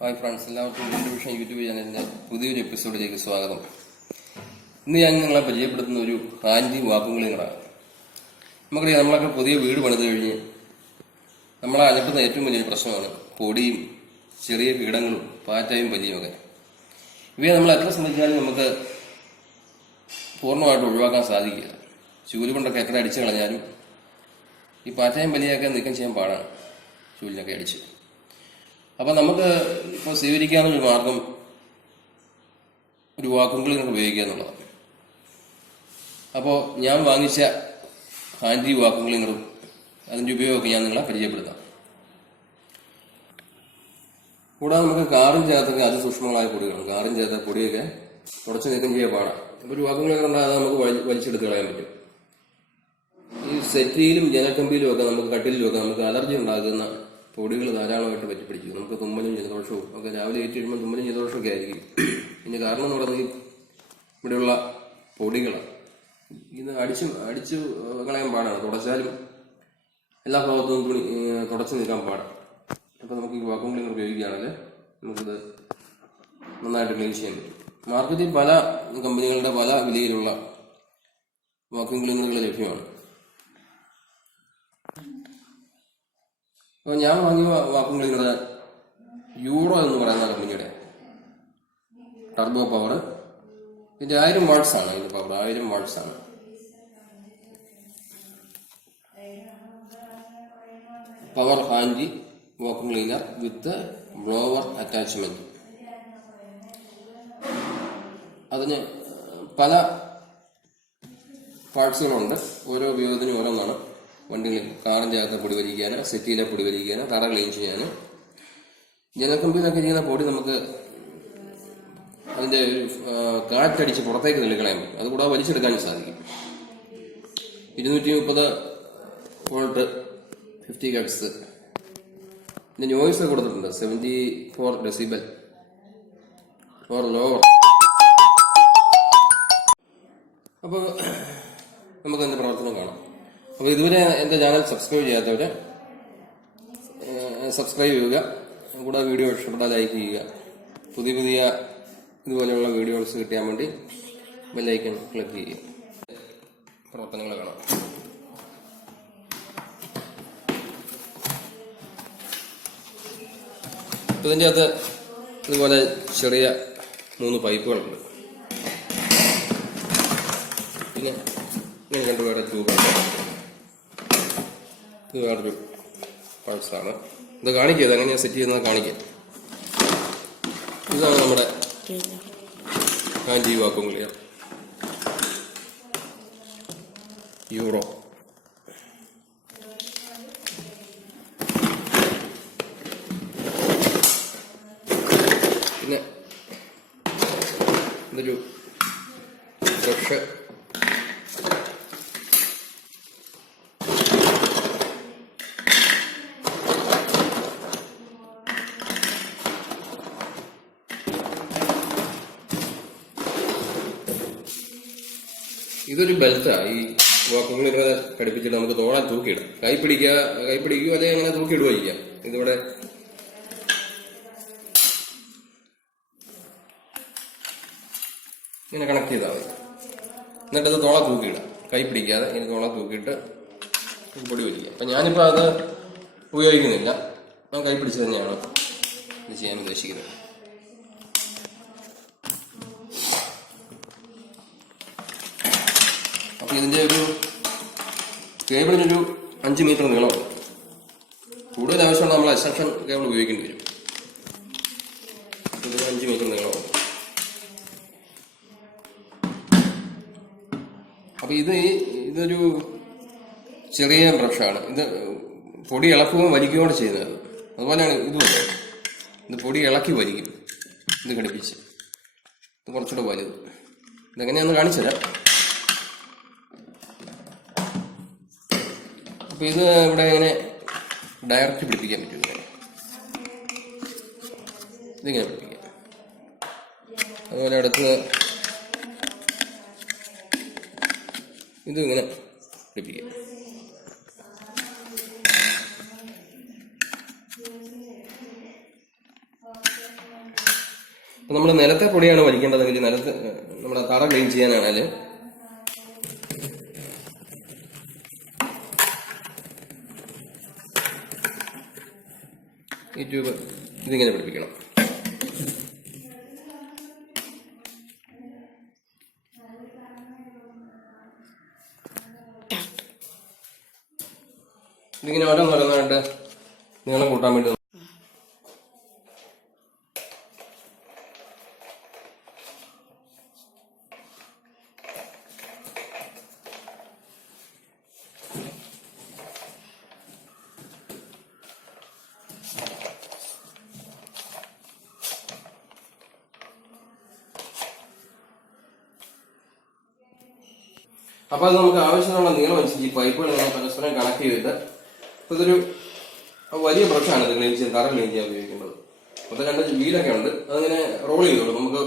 Hi friends, എല്ലാവർക്കും division YouTube ചാനലിൻ്റെ പുതിയൊരു എപ്പിസോഡിലേക്ക് സ്വാഗതം. ഇന്ന് ഞാൻ നിങ്ങളെ പരിചയപ്പെടുത്തുന്ന ഒരു ഹാൻഡി വാക്വം ക്ലീനറാണ്. നമുക്കറിയാം, നമ്മളൊക്കെ പുതിയ വീട് പണിത് കഴിഞ്ഞ് നമ്മളെ അലട്ടുന്ന ഏറ്റവും വലിയൊരു പ്രശ്നമാണ് പൊടിയും ചെറിയ കീടങ്ങളും പാറ്റയും പല്ലിയും ഒക്കെ. ഇവയെ നമ്മൾ എത്ര ശ്രമിച്ചാലും നമുക്ക് പൂർണ്ണമായിട്ട് ഒഴിവാക്കാൻ സാധിക്കില്ല. ചൂല് കൊണ്ടൊക്കെ എത്ര അടിച്ചു കളഞ്ഞാലും ഈ പാറ്റയും പല്ലിയൊക്കെ നീക്കം ചെയ്യാൻ പാടാണ്, ചൂലിനൊക്കെ അടിച്ച്. അപ്പം നമുക്ക് ഇപ്പോൾ സ്വീകരിക്കാവുന്നൊരു മാർഗം ഒരു വാക്വം ക്ലീനർ ഉപയോഗിക്കുക എന്നുള്ളതാണ്. അപ്പോൾ ഞാൻ വാങ്ങിച്ച ഹാൻഡി വാക്വം ക്ലീനറും അതിൻ്റെ ഉപയോഗമൊക്കെ ഞാൻ നിങ്ങളെ പരിചയപ്പെടുത്താം. കൂടാതെ നമുക്ക് കാറിൻ്റെ അകത്തൊക്കെ അതിസൂക്ഷ്മങ്ങളായ പൊടികളാണ്. കാറിൻ്റെ അകത്തെ പൊടിയൊക്കെ തുടച്ച് നീക്കം ചെയ്യാൻ പാടാം. അപ്പോൾ ഒരു വാക്വം ക്ലീനർ ഉണ്ടാകാതെ നമുക്ക് വലിച്ചെടുത്ത് കളയാൻ പറ്റും. ഈ സെറ്റിയിലും ജനക്കമ്പിയിലും ഒക്കെ നമുക്ക് കട്ടിലും ഒക്കെ നമുക്ക് അലർജി ഉണ്ടാകുന്ന പൊടികൾ ധാരാളമായിട്ട് പറ്റിപ്പിടിക്കും. നമുക്ക് തുമ്മലും ജലദോഷവും ഒക്കെ രാവിലെ ഏറ്റ് കഴിയുമ്പോൾ തുമ്മലും ജലദോഷമൊക്കെ ആയിരിക്കും. ഇതിന് കാരണം എന്ന് പറയുന്നത് ഇവിടെയുള്ള പൊടികളാണ്. ഇത് അടിച്ചു കളയാൻ പാടാണ്. തുടച്ചാലും എല്ലാ ഭാഗത്തും തുടച്ചു നീക്കാൻ പാടാണ്. അപ്പോൾ നമുക്ക് ഈ വാക്വം ക്ലീനർ ഉപയോഗിക്കുകയാണെങ്കിൽ നമുക്കിത് നന്നായിട്ട് ക്ലീൻ ചെയ്യാൻ പറ്റും. മാർക്കറ്റിൽ പല കമ്പനികളുടെ പല വിലയിലുള്ള വാക്വം ക്ലീനറുകൾ ലഭ്യമാണ്. അപ്പോൾ ഞാൻ വാങ്ങിയ വാക്വം ക്ലീനർ യൂറോ എന്ന് പറയുന്ന കമ്പനിയുടെ ടർബോ പവർ. ഇതിൻ്റെ 1000 വാട്ട്സ് ആണ്. ഇതിൻ്റെ പവർ 1000 വാട്ട്സ് ആണ്. പവർ ഹാൻഡി വാക്വം ക്ലീനർ വിത്ത് ബ്ലോവർ അറ്റാച്ച്മെന്റ്. അതിന് പല പാർട്സുകളുണ്ട്. ഓരോ ഉപയോഗത്തിനും ഓരോന്നാണ്. വണ്ടിയിൽ കാറിൻ്റെ അകത്ത് പൊടി വലിക്കാൻ, സെറ്റിയിലെ പൊടി വലിക്കാൻ, തറ ക്ലീൻ ചെയ്യാൻ, ജനക്കമ്പിയിലൊക്കെ ഇരിക്കുന്ന പൊടി നമുക്ക് അതിൻ്റെ കാറ്റടിച്ച് പുറത്തേക്ക് തള്ളിക്കളയാൻ പറ്റും. അതുകൂടാതെ വലിച്ചെടുക്കാനും സാധിക്കും. 230 വോൾട്ട് 50 ഹെർട്സ്. ഇതിൻ്റെ നോയ്സ് കൊടുത്തിട്ടുണ്ട് 74 ഡെസിബൽ ഫോർ ലോവർ. അപ്പോൾ നമുക്ക് അതിൻ്റെ പ്രവർത്തനം കാണാം. അപ്പോൾ ഇതുവരെ എൻ്റെ ചാനൽ സബ്സ്ക്രൈബ് ചെയ്യാത്തവർ സബ്സ്ക്രൈബ് ചെയ്യുക. കൂടാതെ വീഡിയോ ഇഷ്ടപ്പെട്ടാൽ ലൈക്ക് ചെയ്യുക. പുതിയ ഇതുപോലെയുള്ള വീഡിയോസ് കിട്ടാൻ വേണ്ടി ബെല്ലൈക്കൺ ക്ലിക്ക് ചെയ്യുക. പ്രവർത്തനങ്ങൾ കാണാം. ഇതിൻ്റെ അകത്ത് ഇതുപോലെ ചെറിയ 3 പൈപ്പുകളുണ്ട്. പിന്നെ ഇങ്ങനെ 2 വേറെ ട്യൂബുണ്ട്. ഇത് വേറൊരു പാഴ്സാണ്. ഇത് കാണിക്കുക, എങ്ങനെയാണ് സെറ്റ് ചെയ്യുന്നത് കാണിക്കുക. ഇതാണ് നമ്മുടെ ഹാൻഡി വാക്വം ക്ലീനർ യൂറോ. പിന്നെ ഇതൊരു ബ്രഷ്. ഇതൊരു ബെൽറ്റാണ്. ഈ വാക്വം ക്ലീനർ ഘടിപ്പിച്ചിട്ട് നമുക്ക് തോളാൻ തൂക്കിയിടാം. കൈ പിടിക്കുക അല്ലെങ്കിൽ അങ്ങനെ തൂക്കിയിടുക ചെയ്യാം. ഇതിവിടെ ഇങ്ങനെ കണക്ട് ചെയ്താൽ മതി. എന്നിട്ട് ഇത് തോള തൂക്കിയിടാം. കൈ പിടിക്കാതെ ഇനി തോള തൂക്കിയിട്ട് പൊടി വലിക്കുക. അപ്പം ഞാനിപ്പോൾ അത് ഉപയോഗിക്കുന്നില്ല. ഞാൻ കൈ പിടിച്ച് തന്നെയാണ് ഇത് ചെയ്യാൻ ഉദ്ദേശിക്കുന്നത്. അപ്പോൾ ഇതിൻ്റെ ഒരു കേബിളിനൊരു 5 മീറ്റർ നീളമുണ്ട്. കൂടുതൽ ആവശ്യമുള്ള നമ്മൾ എക്സ്റ്റൻഷൻ കേബിൾ ഉപയോഗിക്കേണ്ടി വരും. ഇതിന് 5 മീറ്റർ നീളമുണ്ട്. അപ്പോൾ ഇതൊരു ചെറിയ ബ്രഷാണ്. ഇത് പൊടി ഇളക്കുകയും വലിക്കുകയോടെ ചെയ്യുന്നത്. അതുപോലെയാണ് ഇതുപോലെ. ഇത് പൊടി ഇളക്കി വലിക്കും. ഇത് ഘടിപ്പിച്ച് ഇത് കുറച്ചുകൂടെ വലുത്. ഇതെങ്ങനെയാണെന്ന് കാണിച്ചു തരാം. അപ്പോൾ ഇത് ഇവിടെ ഇങ്ങനെ ഡയറക്റ്റ് പിടിപ്പിക്കാൻ പറ്റും. ഇതിങ്ങനെ പിടിപ്പിക്കാം. അതുപോലെ അടുത്ത് ഇതിങ്ങനെ പിടിപ്പിക്കാം. അപ്പം നമ്മൾ നിലത്തെ പൊടിയാണ് വലിക്കേണ്ടതെങ്കിൽ നിലത്ത് നമ്മുടെ തറ ക്ലീൻ ചെയ്യാനാണെങ്കിൽ ഈ ട്യൂബ് ഇതിങ്ങനെ പിടിപ്പിക്കണം. ഇതിങ്ങനെ ഓരോന്നോരോന്നായിട്ട് നീളം കൂട്ടാൻ വേണ്ടി അപ്പൊ അത് നമുക്ക് ആവശ്യമുള്ള നീളം അനുസരിച്ച് ഈ പൈപ്പുകൾ നമ്മൾ പരസ്പരം കണക്ട് ചെയ്തിട്ട് ഇപ്പൊ ഇതൊരു വലിയ ബ്രഷാണ് ഇത് ക്ലീൻ ചെയ്യാൻ, തറ ക്ലീൻ ചെയ്യാൻ ഉപയോഗിക്കുന്നത്. മൊത്തം 2 വീലൊക്കെ ഉണ്ട്, അതിങ്ങനെ റോൾ ചെയ്തോളൂ. നമുക്ക്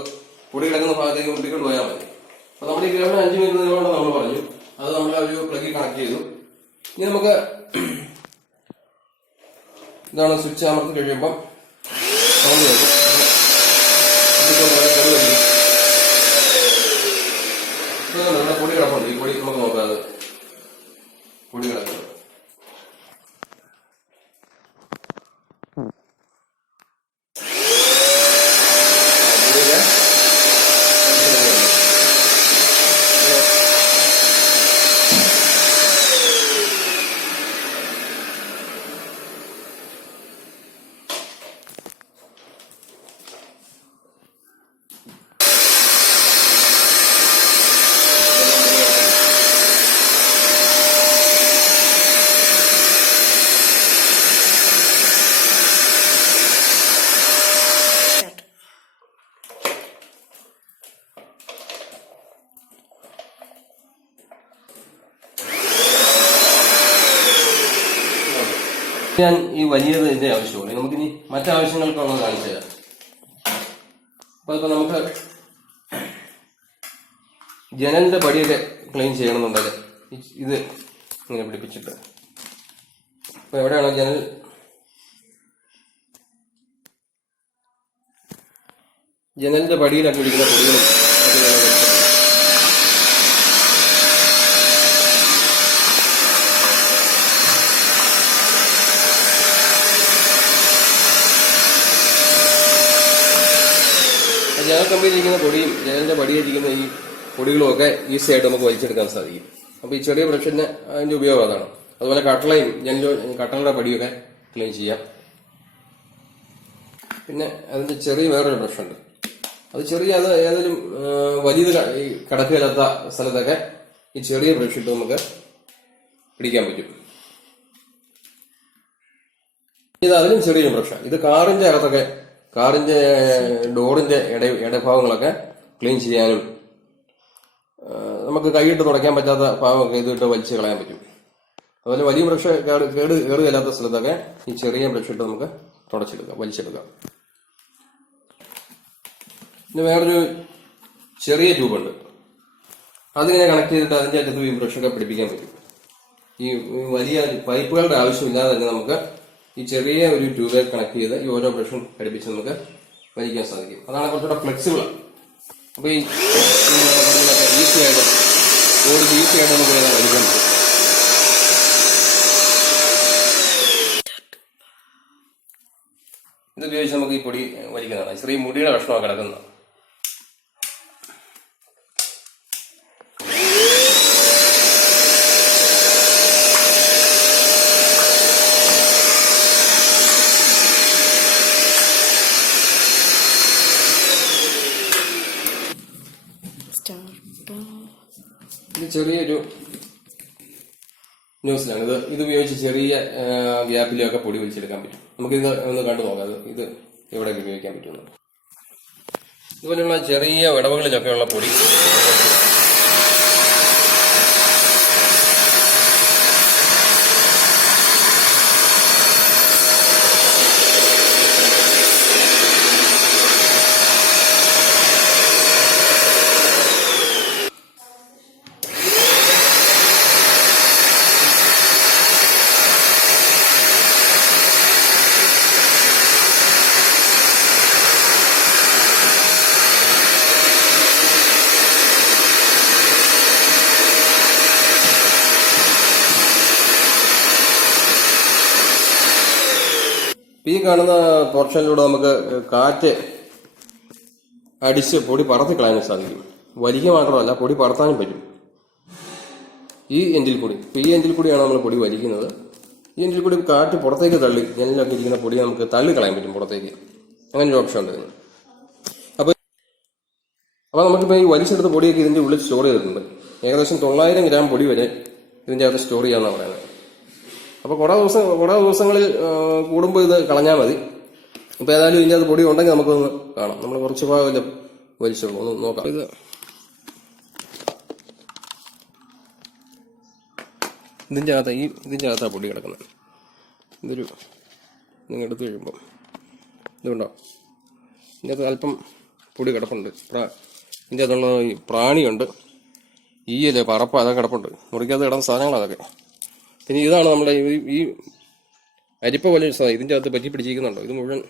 പൊടി കിടക്കുന്ന ഭാഗത്തേക്ക് മുട്ടിക്കൊണ്ട് പോയാൽ മതി. അപ്പൊ നമ്മുടെ ഈ കേരളം 5 മീറ്റർ നീളം നമ്മൾ പറഞ്ഞു, അത് നമ്മൾ ഒരു പ്ലഗിൽ കണക്ട് ചെയ്തു. ഇനി നമുക്ക് ഇതാണ് സ്വിച്ച് അമർത്തി കഴിയുമ്പം സൗണ്ട് കേൾക്കും. നമ്മുടെ പൊടി കിടപ്പുണ്ട്, ഈ പൊടി നമുക്ക് നോക്കാം. അത് പൊടി കിടക്കുന്നത് ഞാൻ ഈ വലിയത് ഇതിന്റെ ആവശ്യമുള്ളൂ. നമുക്കിനി മറ്റാവശ്യങ്ങൾക്കുള്ളത് കാണിച്ചു തരാം. അപ്പൊ ഇപ്പൊ നമുക്ക് ജനലിന്റെ പടിയൊക്കെ ക്ലീൻ ചെയ്യണമെന്നുണ്ടെങ്കിൽ ഇത് ഇങ്ങനെ പിടിപ്പിച്ചിട്ട് അപ്പൊ എവിടെയാണോ ജനലിന്റെ പടിയിലൊക്കെ പിടിക്കുന്ന പൊടികളും ജനൽ കമ്പിയിലിരിക്കുന്ന പൊടിയും ജനലിന്റെ പടിയിലിരിക്കുന്ന ഈ പൊടികളും ഒക്കെ ഈസി ആയിട്ട് നമുക്ക് വലിച്ചെടുക്കാൻ സാധിക്കും. അപ്പൊ ഈ ചെറിയ ബ്രഷിന്റെ അതിന്റെ ഉപയോഗം അതാണ്. അതുപോലെ കട്ടളയും കട്ടളുടെ പടിയൊക്കെ ക്ലീൻ ചെയ്യാം. പിന്നെ അതിന്റെ ചെറിയ വേറൊരു ബ്രഷുണ്ട്, അത് ഏതെങ്കിലും വലിയത് കിടക്കില്ലാത്ത സ്ഥലത്തൊക്കെ ഈ ചെറിയ ബ്രഷ് ഇട്ട് നമുക്ക് പിടിക്കാൻ പറ്റും. ഇത് അതിലും ചെറിയൊരു ബ്രഷാണ്. ഇത് കാറിന്റെ ഡോറിന്റെ ഇടഭാഗങ്ങളൊക്കെ ക്ലീൻ ചെയ്യാനും നമുക്ക് കൈയിട്ട് തുടയ്ക്കാൻ പറ്റാത്ത ഭാഗമൊക്കെ ഇതിട്ട് വലിച്ചു കളയാൻ പറ്റും. അതുപോലെ വലിയ ബ്രഷ് കേടുകയില്ലാത്ത സ്ഥലത്തൊക്കെ ഈ ചെറിയ ബ്രഷ് ഇട്ട് നമുക്ക് വലിച്ചെടുക്കാം. പിന്നെ വേറൊരു ചെറിയ ട്യൂബുണ്ട്, അതിങ്ങനെ കണക്ട് ചെയ്തിട്ട് അതിന്റെ അകത്ത് ഈ ബ്രഷൊക്കെ പിടിപ്പിക്കാൻ പറ്റും. ഈ വലിയ പൈപ്പുകളുടെ ആവശ്യമില്ലാതെ തന്നെ നമുക്ക് ഈ ചെറിയ ഒരു ട്യൂബിൽ കണക്ട് ചെയ്ത് ഈ ഓരോ ബ്രഷും ഘടിപ്പിച്ച് നമുക്ക് വലിക്കാൻ സാധിക്കും. അതാണ് കുറച്ചുകൂടെ ഫ്ലെക്സിബിൾ. അപ്പൊ ഈ ഈസി ആയിട്ട് നമുക്ക് വലിക്കാൻ പറ്റും. ഇത് ഉപയോഗിച്ച് നമുക്ക് ഈ പൊടി വലിക്കുന്നതാണ്. ചെറിയ മുടിയുടെ കഷ്ണമാണ് കിടക്കുന്നത്. ഇത് ചെറിയൊരു ന്യൂസിലാണ്. ഇത് ഉപയോഗിച്ച് ചെറിയ ഗ്യാപ്പിലൊക്കെ പൊടി വലിച്ചെടുക്കാൻ പറ്റും. നമുക്കിത് ഒന്ന് കണ്ടു നോക്കാം ഇത് എവിടെയൊക്കെ ഉപയോഗിക്കാൻ പറ്റുമെന്ന്. ഇതുപോലെയുള്ള ചെറിയ വിടവുകളിലൊക്കെയുള്ള പൊടി ഈ കാണുന്ന പോർഷനിലൂടെ നമുക്ക് കാറ്റ് അടിച്ച് പൊടി പറത്തി കളയാനും സാധിക്കും. വലിക്കുക മാത്രമല്ല, പൊടി പറത്താനും പറ്റും. ഈ എൻഡിൽ കൂടി, ഈ എൻഡിൽ കൂടിയാണ് നമ്മൾ പൊടി വലിക്കുന്നത്. ഈ എൻഡിൽ കൂടി കാറ്റ് പുറത്തേക്ക് തള്ളി, ജനലിലൊക്കെ ഇരിക്കുന്ന പൊടി നമുക്ക് തള്ളി കളയാൻ പറ്റും പുറത്തേക്ക്. അങ്ങനെ ഒരു ഓപ്ഷൻ ഉണ്ട്. അപ്പൊ നമുക്കിപ്പോൾ ഈ വലിച്ചെടുത്ത പൊടിയൊക്കെ ഇതിന്റെ ഉള്ളിൽ സ്റ്റോർ ചെയ്തിട്ടുണ്ട്. ഏകദേശം 900 ഗ്രാം പൊടി വരെ ഇതിന്റെ അകത്ത് സ്റ്റോർ ചെയ്യാമെന്നാണ് പറയുന്നത്. അപ്പൊ കുറേ ദിവസങ്ങളിൽ കൂടുമ്പോൾ ഇത് കളഞ്ഞാൽ മതി. ഇപ്പൊ ഏതായാലും ഇതിന്റെ അത് പൊടി ഉണ്ടെങ്കിൽ നമുക്കൊന്ന് കാണാം. നമ്മൾ കുറച്ച് ഭാഗം വലിച്ചോളൂ, ഒന്ന് നോക്കാം. ഇതിന്റെ അകത്താ പൊടി കിടക്കുന്നത്. നിങ്ങൾ എടുത്തു കഴിയുമ്പോൾ ഇതുണ്ടോ, ഇതിൻ്റെ അകത്ത് അല്പം പൊടി കിടപ്പുണ്ട്. ഇതിൻ്റെ അകത്തുള്ള ഈ പ്രാണിയുണ്ട്, ഈയല്ലേ, പറപ്പ, അതൊക്കെ കിടപ്പുണ്ട്. മുറിക്കകത്ത് കിടന്ന സാധനങ്ങൾ അതൊക്കെ. പിന്നെ ഇതാണ് നമ്മുടെ ഈ അരിപ്പ പോലെ സാധനം, ഇതിൻ്റെ അകത്ത് പറ്റി പിടിച്ചിരിക്കുന്നുണ്ടോ. ഇത് മുഴുവൻ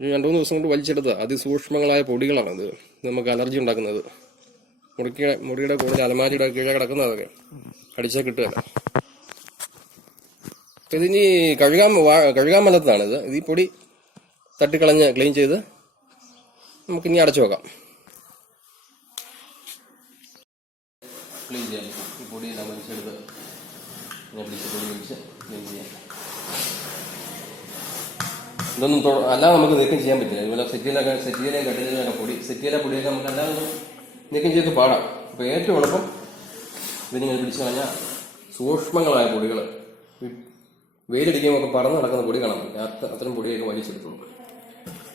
2-3 ദിവസം കൊണ്ട് വലിച്ചെടുത്ത അതിസൂക്ഷ്മങ്ങളായ പൊടികളാണ്. ഇത് നമുക്ക് അലർജി ഉണ്ടാക്കുന്നത്. മുറിയുടെ കൂടുതൽ അലമാരിയുടെ കീഴെ കിടക്കുന്നതൊക്കെ അടിച്ചാൽ കിട്ടുകയല്ല. ഇതിനി കഴുകാൻ മലത്താണ് ഇത്. ഈ പൊടി തട്ടിക്കളഞ്ഞ് ക്ലീൻ ചെയ്ത് നമുക്കിനി അടച്ചു വെക്കാം. ക്ലീൻ ചെയ്യാം. ഈ പൊടിയെല്ലാം വലിച്ചെടുത്ത് പൊടി വലിച്ച് ക്ലീൻ ചെയ്യാം. ഇതൊന്നും അല്ലാതെ നമുക്ക് നീക്കം ചെയ്യാൻ പറ്റില്ല. ഇതുപോലെ സെറ്റിയിലെയും കട്ടിലൊക്കെ പൊടിയൊക്കെ നമുക്ക് അല്ലാതെ നീക്കം ചെയ്ത് പാടാം. അപ്പോൾ ഏറ്റവും എളുപ്പം ഇതിനിങ്ങനെ പിടിച്ചു കഴിഞ്ഞാൽ സൂക്ഷ്മങ്ങളായ പൊടികൾ, വെയിലടിക്കുമ്പോൾ പറന്ന് നടക്കുന്ന പൊടി കാണാം. അത്തരം പൊടിയൊക്കെ വലിച്ചെടുത്തോളൂ.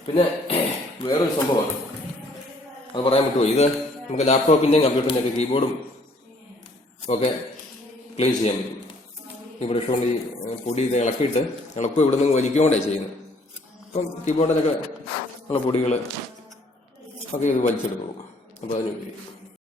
പിന്നെ വേറൊരു സംഭവമാണ്, അത് പറയാൻ പറ്റുമോ. ഇത് നമുക്ക് ലാപ്ടോപ്പിന്റെയും കമ്പ്യൂട്ടറിന്റെ ഒക്കെ കീബോർഡും ഒക്കെ ക്ലീൻ ചെയ്യാൻ പറ്റും. ഈ ബ്രഷ് കൊണ്ട് ഈ പൊടി ഇത് ഇളക്കും ഇവിടെ നിന്ന് വലിക്കൊണ്ടാണ് ചെയ്യുന്നത്. അപ്പം കീബോർഡിലൊക്കെ ഉള്ള പൊടികൾ ഒക്കെ ഇത് വലിച്ചെടുക്കും. അപ്പോൾ അതിന്